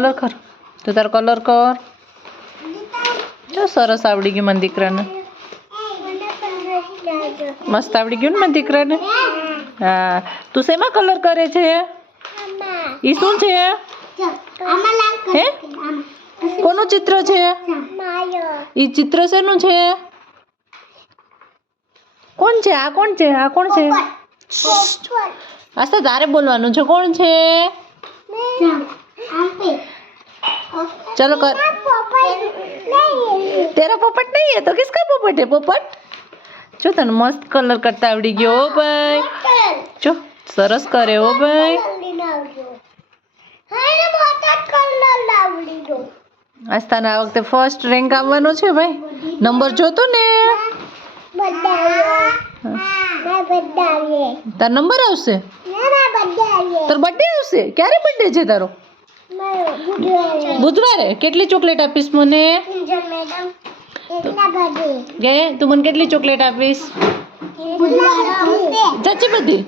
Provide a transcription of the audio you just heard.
Colour કર તો તારો કલર કર. જો સરસ આવડી ગયું મને દીકરાને. મસ્ત આવડી ગયું ને મને દીકરાને. હા તું શેમાં કલર કરે છે? ઈ શું છે? હે કોનું ચિત્ર છે? ઈ ચિત્ર શેનું છે? કોણ છે? આ કોણ છે? આ કોણ છે? આસ્તા તારે બોલવાનું છે. કોણ છે? चलो कर. तेरा पोपट नहीं है तो किसका पोपट है? पोपट जो तने मस्त कलर करता आवड़ी गयो हो भाई. जो सरस करे हो भाई. आस्था ना वखते फर्स्ट रेंक आवવાનો છે ભાઈ. નંબર જોતો ને. તાર નંબર આવશે? તાર બર્થડે આવશે? ક્યારે બર્થડે છે તારો? બુધવારે. કેટલી ચોકલેટ આપીશ મને? તું મને કેટલી ચોકલેટ આપીશ? સાચી બધી?